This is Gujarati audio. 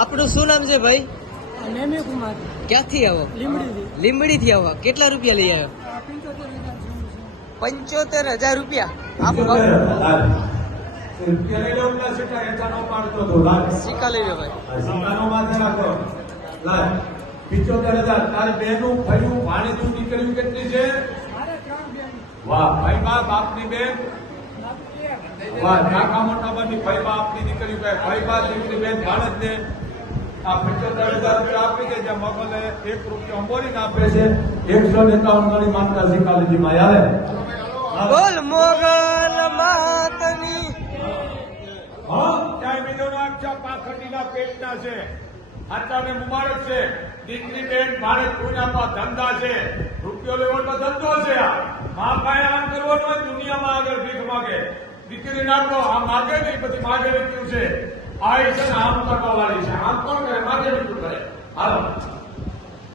આપણું શું નામ છે ભાઈ? નેમી કુમાર. ક્યાંથી આવો? લીમડીથી લીંબડી થી આવો. કેટલા રૂપિયા લઈ આવ્યો? પંચોતેર હજાર રૂપિયા? આપ સિક્કા લઈ લો ભાઈ. પિચોતેર હજાર. તારી બેનું ફર્યું ભાણેજું દીકરીઓ કેટલી છે? વાહ ભાઈ બા બાપની બેન. કાકા મોટા બાપની ભાઈ આપની દીકરી ભાઈ બા દીકરી બેન ભાણેજ ને આ પંચોતેર હજાર રૂપિયા આપી દે જ્યાં મગલે એક રૂપિયો અંબોરીને આપે છે. એકસો એકાવન ગણી માનતા શીખાલીજીમાં આવે. બોલ મોગલ માતની હા ચાય મિલોનો આખા પાખંડીના પેટના છે. આચાને મુબારક છે. દીકરી બેન ભારત કોઈ ધંધા છે. રૂપિયો લેવાનો ધંધો છે આ. મા પાસે આમ કરવાનું દુનિયામાં આગળ ભીખ માગે. દીકરી નાખો આ માગે નહીં, પછી માગે નીકળ્યું છે. આ છે ને આમ કરવા છે. આમ કોણ કરે માગે નીકળ્યું કરે? હાલો.